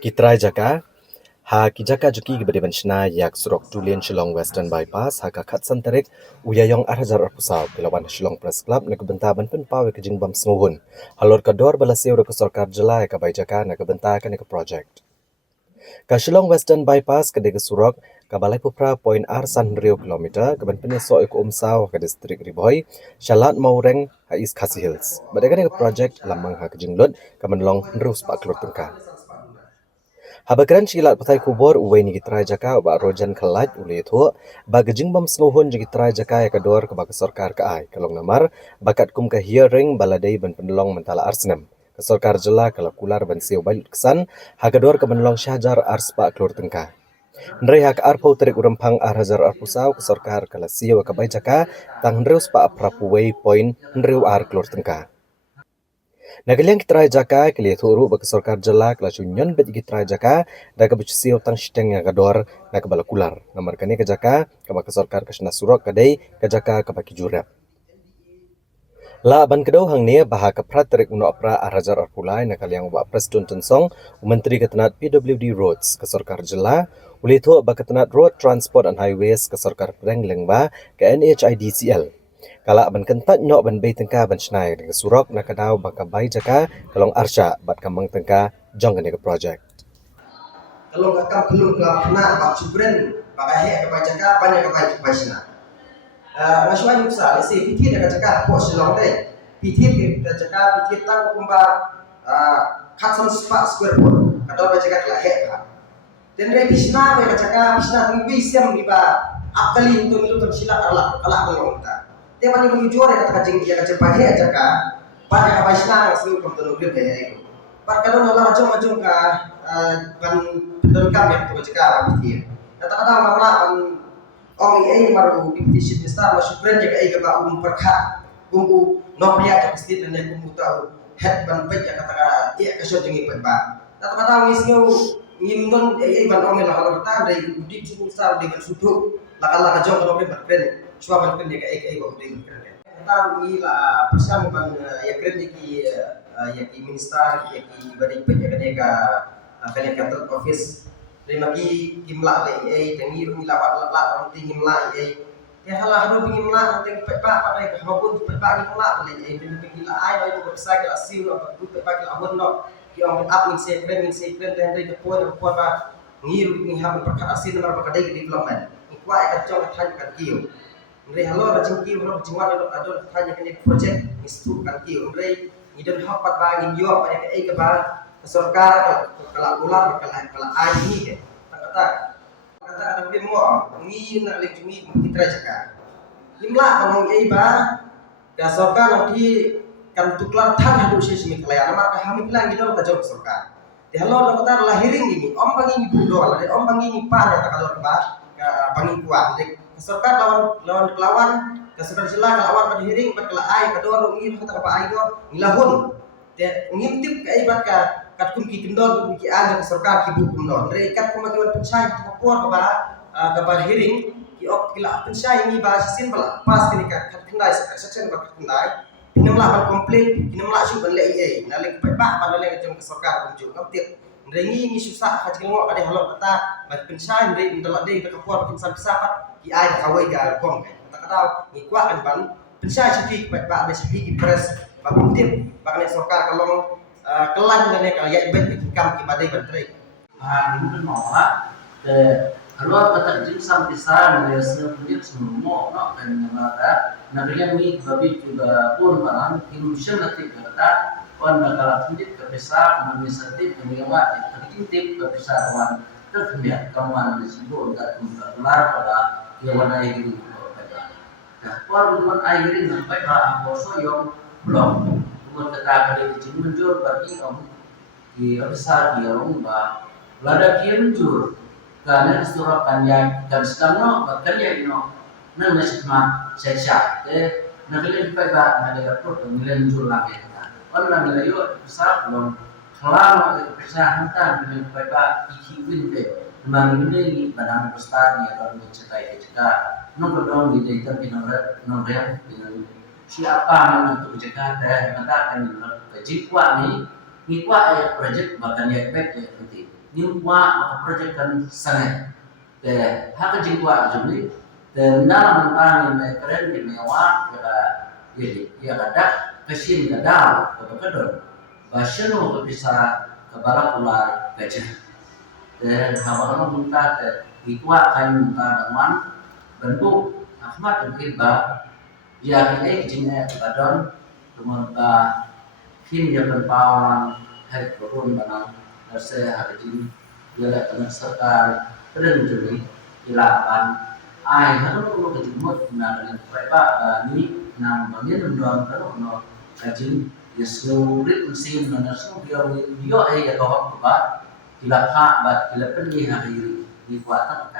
Kitrai jaka, ha ki jaka juki gibade banchna yak surok tulian Shillong Western Bypass ha ka khat santarik uyayong arhajar arpusaw kilawan Shillong Press Club na kabentaban penpaw ke jingbam smuhun. Halor kador balasiw ke sarkar jelai ka bai jaka na kabenta ka project. Ka Shillong Western Bypass ka de surok ka balai pupra point arsan rio kilometer ka ban peneso ek umsaw ka distrik Riboy Shalat Maureng ha East Khasi Hills. Badai ka project lamang ha ka jinglot ka manlong nrus pa klur tengka. Habakran silat patai kubur uwe ni gitrai jaka ba rojan khalat ule tho ba gejingbam snohon ji gitrai jaka ya kador ke ba sarkar ka ai kalong namar bakat kum ka hearing baladai ban penlong mentala arsnem ke sarkar jela kala kular ban siu balut kesan hagador ke penlong syahjar arspa klur tengka Nrei hak arpo terik urempang arhazar arpusau ke sarkar kala siu ka bai jaka tang nreus pa aprapuwei point nreu ar klur tengka Nagaliang kitrai jaka kili thuru bak sarkar jala kala chunyon bet kitrai jaka daga bchisiu tang shteng ya gador na kabala kular namar kani ka jaka ka bak sarkar kasna surok kadai ka jaka ka baki jurap La ban kedau hang ni bahak prat terik uno apra arhajar arpulai na kaliang wa Preston Tensong menteri ketenat PWD Roads ke sarkar jala uli thu bak ketenat Road Transport and Highways ke sarkar Penang lengba ke NHIDCL Kala ban kentat nyok ban bay tengka ban snai dengan surok nak kadau baka bay jaka kalong arsha bat kamang tengka jong ke project. Kalau kakak belum kelap kena bak subren baka he ke bay jaka banyak ke bay sna. Ngaswa yuksa lesi pikir dekat jaka po silong deh. Pikir ke jaka pikir tang kumba katsan square foot. Kadau bay jaka kelak he ka. Dan re bisna bay jaka bisna tinggi siam di ba akali untuk milu tersilak alak kelong ta. Dia paling menjujur ya kata kacing dia kacang pagi aja kak. Banyak apa istilah sih kamu tahu dia kayak itu. Pak kalau nolak macam kak kan dalam kami yang tu cakap apa dia. Kata-kata malah orang ini baru di sini besar masuk brand jaga ini kata perkah. Kumpu nopia jaga sini dan kumpu tahu head ban pej ya kata iya kesel jengi pak. Kata-kata orang ini ngindon ban orang lah kalau kita dari di sini besar dengan sudut. Lakala kajong kalau brand suaban kan dia kayak bawa dia kan kita ni lah persiapan ban ya keren ya ki minister ya ki bari penjaga dia kan kantor office dari lagi kimla le tengi mila wat lat orang tinggi mla ya halah hado pingin mla teng pepa pada maupun pepa ni mla le dan pingin la ai itu bersa ke asil apa pepa ke abon no ki orang up ni sekren dan dari ke poin ba ngir ni ham perkara asil nomor bakadai ke development kuat akan jauh kan kiu Nrei halo rajin kiu halo jingwa lo adon tanya kini project mistu kan kiu nrei idon hapat ba ngin yo pa ke ba sarkar kala ular kala ai ni ke kata ada dia mo ni nak le jumi kita jaka limla kanong ba ka sarkar nanti kan tuklar than hadu se simi kala ama ka hamit lang gidon ka jog sarkar di halo kata lahiring ini om bangi ni budo la om bangi ni pa ya kalor ba ka bangi kuat sarkar lawan ke sarkar jela lawan pada hearing pada kelai kedua rungi kata apa ai do ngilahun te ngintip ke ibat ka kat kum ki kendor kum ki an ke sarkar ki bu kum non re kat kum ki pensai ke por ke ba hearing ki op kila pensai ni ba sin bala pas ke kat kendai section ba kendai pinam la ban komplain pinam la su ban le ai na le pa ba le jom ke sarkar kum ju kam tip rengi ni susah ka jengok ada halok kata ba pensai re ndala de ke por pinsan sapat ki ai kawai ga kom kata ni kwa kan ban pensai siki ba be siki press ba kuntir ba kan sarkar kalong kelan kan ya kaya bet kam ki badai bantri ini menolak ke keluar kata jin sampai sana dari sebenarnya semua no dan mereka negeri ini babi juga pun barang indonesia nanti kata pun negara tindik kebesar administratif penyewa tertib kebesar kawan terkemudian kawan disebut dan keluar pada yang warna ini nah pun air ini sampai ke boso yang belum kemudian kata kali itu menjur bagi om di besar dia om bah lada kia menjur karena surakan yang dan sedang no bahkan yang no nang masih cuma seksa nak kalian dipakai ada apa pemilihan menjur lagi orang nilai yo besar belum selama kepesahan tan dengan dipakai ikiwin deh memang ini barang besar ya kalau dicetai no kedong di data pinoret dengan siapa yang untuk jaga katakan jika ni kuat project bahkan ya baik ya nanti wa project kan sangat te hak jingwa jumli te dalam mentang me keren di mewa ya kada kesin kada ko kadon baseno ko bisa kabara pular gajah te habang minta te ikwa kan minta teman bentuk Ahmad dan Ilba ya ini jinnya kadon kemudian film yang berpawan hai turun banang saya hari ini dia akan serta terjadi ilapan ai harus perlu kejumut nah dengan apa ini nang bagian mendoan kalau no kajin ya seluruh musim dan semua dia ya kau apa ilapha bat ilapan ini hari ini kuatan